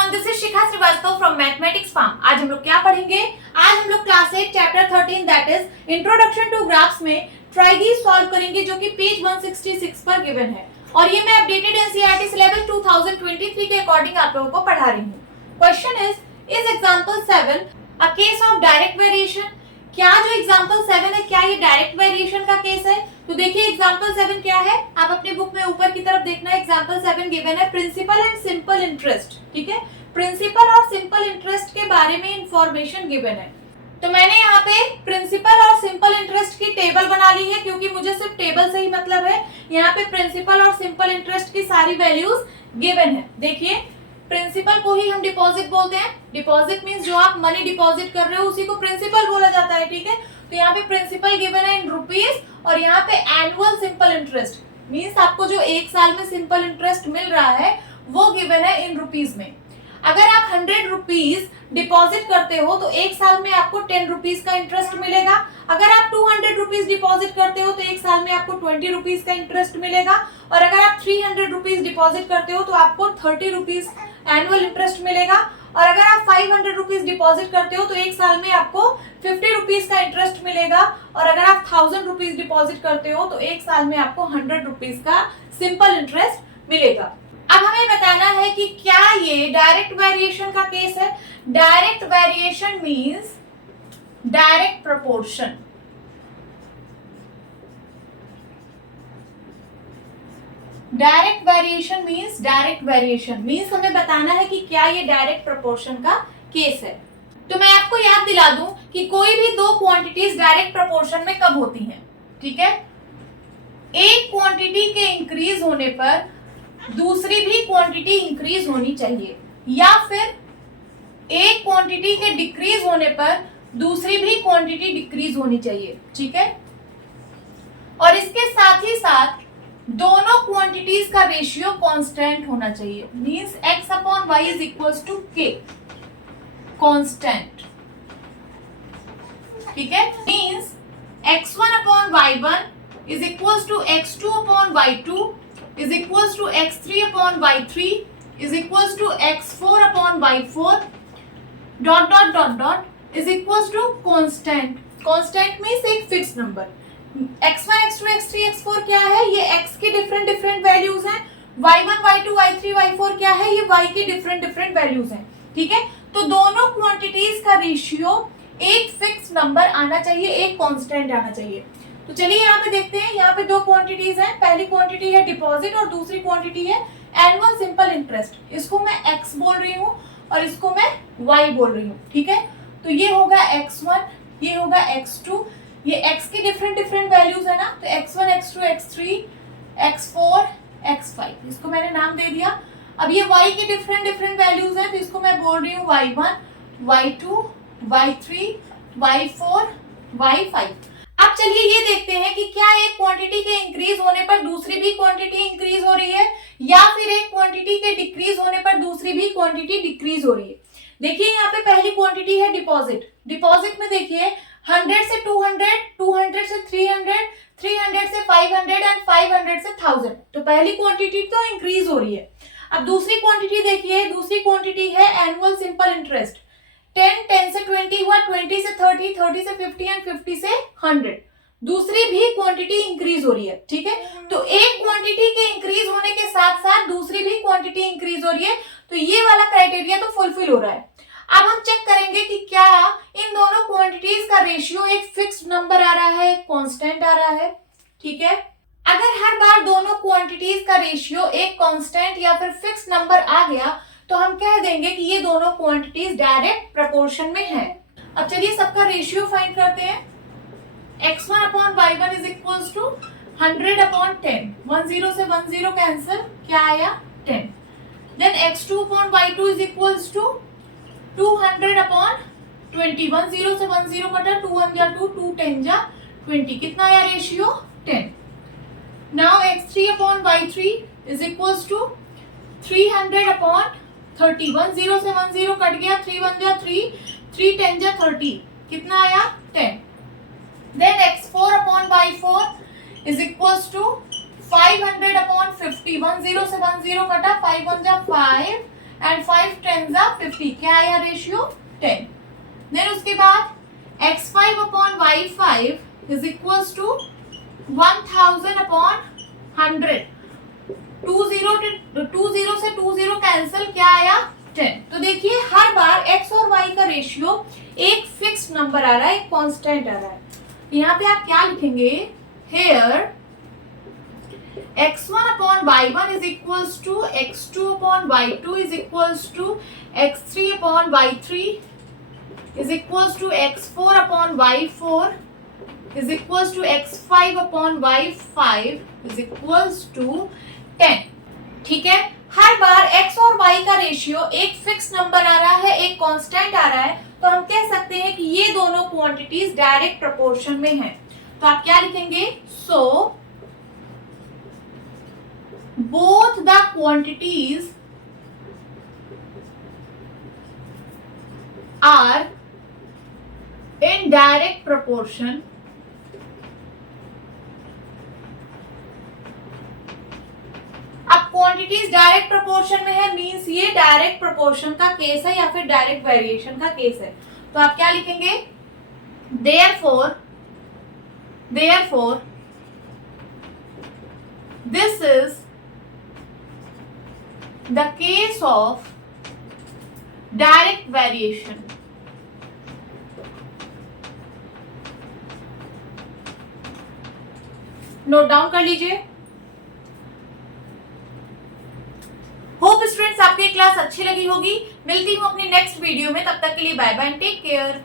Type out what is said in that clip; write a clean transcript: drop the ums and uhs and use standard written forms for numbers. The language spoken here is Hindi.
Everyone, this is Shikha Srivastava from mathematics farm. आज हम लोग क्या पढ़ेंगे? आज हम लोग class 8 chapter 13 that is introduction to graphs में ट्राइगीज सॉल्व करेंगे, जो कि पेज 166 पर गिवन है। और ये मैं अपडेटेड एनसीईआरटी सिलेबस 2023 के अकॉर्डिंग आप लोगों को पढ़ा रही हूँ। Question is example 7 a case of direct variation. क्या जो एग्जांपल 7 है, क्या ये डायरेक्ट वेरिएशन का केस है? तो देखिए एग्जांपल 7 क्या है, आप अपने बुक में ऊपर की तरफ देखना। एग्जांपल 7 गिवन है प्रिंसिपल एंड सिंपल इंटरेस्ट। ठीक है, प्रिंसिपल और सिंपल इंटरेस्ट के बारे में इंफॉर्मेशन गिवन है। तो मैंने यहाँ पे प्रिंसिपल और सिंपल इंटरेस्ट की टेबल बना ली है, क्योंकि मुझे सिर्फ टेबल से ही मतलब है। यहाँ पे प्रिंसिपल और सिंपल इंटरेस्ट की सारी वैल्यूज गिवन है। देखिए, प्रिंसिपल को ही हम डिपॉजिट बोलते हैं। डिपॉजिट मींस जो आप मनी डिपॉजिट कर रहे हो उसी को प्रिंसिपल बोला जाता है। ठीक है, तो यहाँ पे प्रिंसिपल गिवन है इन रुपीज, और यहाँ पे एनुअल सिंपल इंटरेस्ट मींस आपको जो एक साल में सिंपल इंटरेस्ट मिल रहा है वो गिवन है इन रुपीज में। अगर आप 100 रुपीज डिपॉजिट करते हो तो एक साल में आपको 10 रुपीज का इंटरेस्ट मिलेगा। अगर आप 200 रुपीज डिपॉजिट करते हो तो एक साल में आपको 20 रुपीज का इंटरेस्ट मिलेगा। और अगर आप 300 रुपीज डिपॉजिट करते हो तो आपको 30 रुपीज एनुअल इंटरेस्ट मिलेगा। और अगर आप 500 रुपीज डिपॉजिट करते हो तो एक साल में आपको 50 रुपीज का इंटरेस्ट मिलेगा। और अगर आप 1000 रुपीज डिपॉजिट करते हो तो एक साल में आपको 100 रुपीज का सिंपल इंटरेस्ट मिलेगा। अब हमें बताना है कि क्या ये डायरेक्ट वेरिएशन का केस है। Direct variation means direct proportion. Direct variation means direct variation means हमें बताना है कि क्या ये डायरेक्ट प्रोपोर्शन का केस है। तो मैं आपको याद दिला दूं कि कोई भी दो क्वांटिटीज डायरेक्ट प्रोपोर्शन में कब होती हैं। ठीक है, एक क्वांटिटी के इंक्रीज होने पर दूसरी भी क्वांटिटी इंक्रीज होनी चाहिए, या फिर एक क्वांटिटी के डिक्रीज होने पर दूसरी भी क्वांटिटी डिक्रीज होनी चाहिए। ठीक है, और इसके साथ ही साथ दोनों क्वांटिटीज का रेशियो कांस्टेंट होना चाहिए। Means x upon y is equals to k, constant. ठीक है, means x1 upon y1 is equals to x2 upon y2 is equals to x3 upon y3 is equals to x4 upon y4 dot dot dot dot is equals to constant. Constant means एक fix number. x1 x2 x3 x4 क्या है? ये x की डिफरेंट वैल्यूज हैं। y1 y2 y3 y4 क्या है? ये y की डिफरेंट वैल्यूज हैं। ठीक है, तो दोनों क्वांटिटीज का रेशियो एक फिक्स नंबर आना चाहिए, एक कांस्टेंट आना चाहिए। तो चलिए यहाँ पे देखते हैं। यहाँ पे दो क्वांटिटीज हैं। पहली क्वांटिटी है डिपॉजिट और दूसरी क्वांटिटी है एनुअल सिंपल इंटरेस्ट। इसको मैं x बोल रही हूँ और इसको मैं y बोल रही हूँ। ठीक है, तो ये होगा x1, ये होगा x2। ये x की डिफरेंट वैल्यूज है ना, तो x1 x2 x3 x4 x5, इसको मैंने नाम दे दिया। अब ये y की डिफरेंट वैल्यूज है, तो इसको मैं बोल रही हूँ y1 y2 y3 y4 y5। अब चलिए ये देखते हैं कि क्या एक क्वांटिटी के इंक्रीज होने पर दूसरी भी क्वांटिटी इंक्रीज हो रही है, या फिर एक क्वांटिटी के डिक्रीज होने पर दूसरी भी क्वांटिटी डिक्रीज हो रही है। देखिए यहाँ पे पहली क्वांटिटी है डिपॉजिट। डिपॉजिट में देखिए 100 से 200, 200 से 300, 300 से 500 एंड 500 से 1000। तो पहली क्वांटिटी तो इंक्रीज हो रही है। अब दूसरी क्वांटिटी देखिए, दूसरी क्वांटिटी है एनुअल सिंपल इंटरेस्ट। 10 से 20 हुआ, 20 से 30, 30 से 50 एंड 50 से 100। दूसरी भी क्वांटिटी इंक्रीज हो रही है। ठीक है, तो एक क्वांटिटी के इंक्रीज होने के साथ साथ दूसरी भी क्वांटिटी इंक्रीज हो रही है, तो ये वाला क्राइटेरिया तो फुलफिल हो रहा है। अब हम चेक करेंगे कि क्या इन दोनों क्वांटिटीज का रेशियो एक फिक्स्ड नंबर आ रहा है, कांस्टेंट आ रहा है। ठीक है, अगर हर बार दोनों क्वांटिटीज का रेशियो एक कांस्टेंट या फिर फिक्स नंबर आ गया तो हम कह देंगे कि ये दोनों क्वांटिटीज डायरेक्ट प्रोपोर्शन में है। अब चलिए सबका रेशियो फाइंड करते हैं। x1 upon y1 is equals to 100 upon 10। 10 से 10 कैंसिल, क्या आया? 10। Then x2 upon y2 is equals to 200 upon 20। 10 से 10 कटा, 2 1 जा 2, 2 10 जा 20। कितना आया ratio? 10। Now x3 upon y3 is equals to 300 upon 30। 10 से 10 कट गया, 3 1 जा 3, 3 10 जा 30। कितना आया? 10। Then x4 upon y4 is equals to 500 upon 50। 10 से 10 कटा, 5 1 जा 5 एंड 5 10 जा 50, क्या आया रेशियो 10। देन उसके बाद x5 upon y5 is equals to 1000 upon 100, 20 से 20 कैंसिल, क्या आया 10। तो देखिए हर बार x और y का रेशियो एक फिक्स्ड नंबर आ रहा है, एक कांस्टेंट आ रहा है। यहाँ पे आप क्या लिखेंगे, hair x1 upon y1 is equals to x2 upon y2 is equals to x3 upon y3 is equals to x4 upon y4 is equals to x5 upon y5 is equals to 10। ठीक है, हर बार x और y का रेशियो एक फिक्स नंबर आ रहा है, एक कांस्टेंट आ रहा है, तो हम कह सकते हैं कि ये दोनों क्वांटिटीज डायरेक्ट प्रोपोर्शन में हैं। तो आप क्या लिखेंगे, सो both the quantities are in direct proportion अब क्वांटिटीज डायरेक्ट प्रोपोर्शन में है, मींस ये डायरेक्ट प्रोपोर्शन का केस है या फिर डायरेक्ट वेरिएशन का केस है। तो आप क्या लिखेंगे, therefore this is the case of direct variation। Note down कर लीजिए। होप स्टूडेंट्स आपकी क्लास अच्छी लगी होगी। मिलती हूँ अपनी नेक्स्ट वीडियो में, तब तक के लिए bye bye and take care.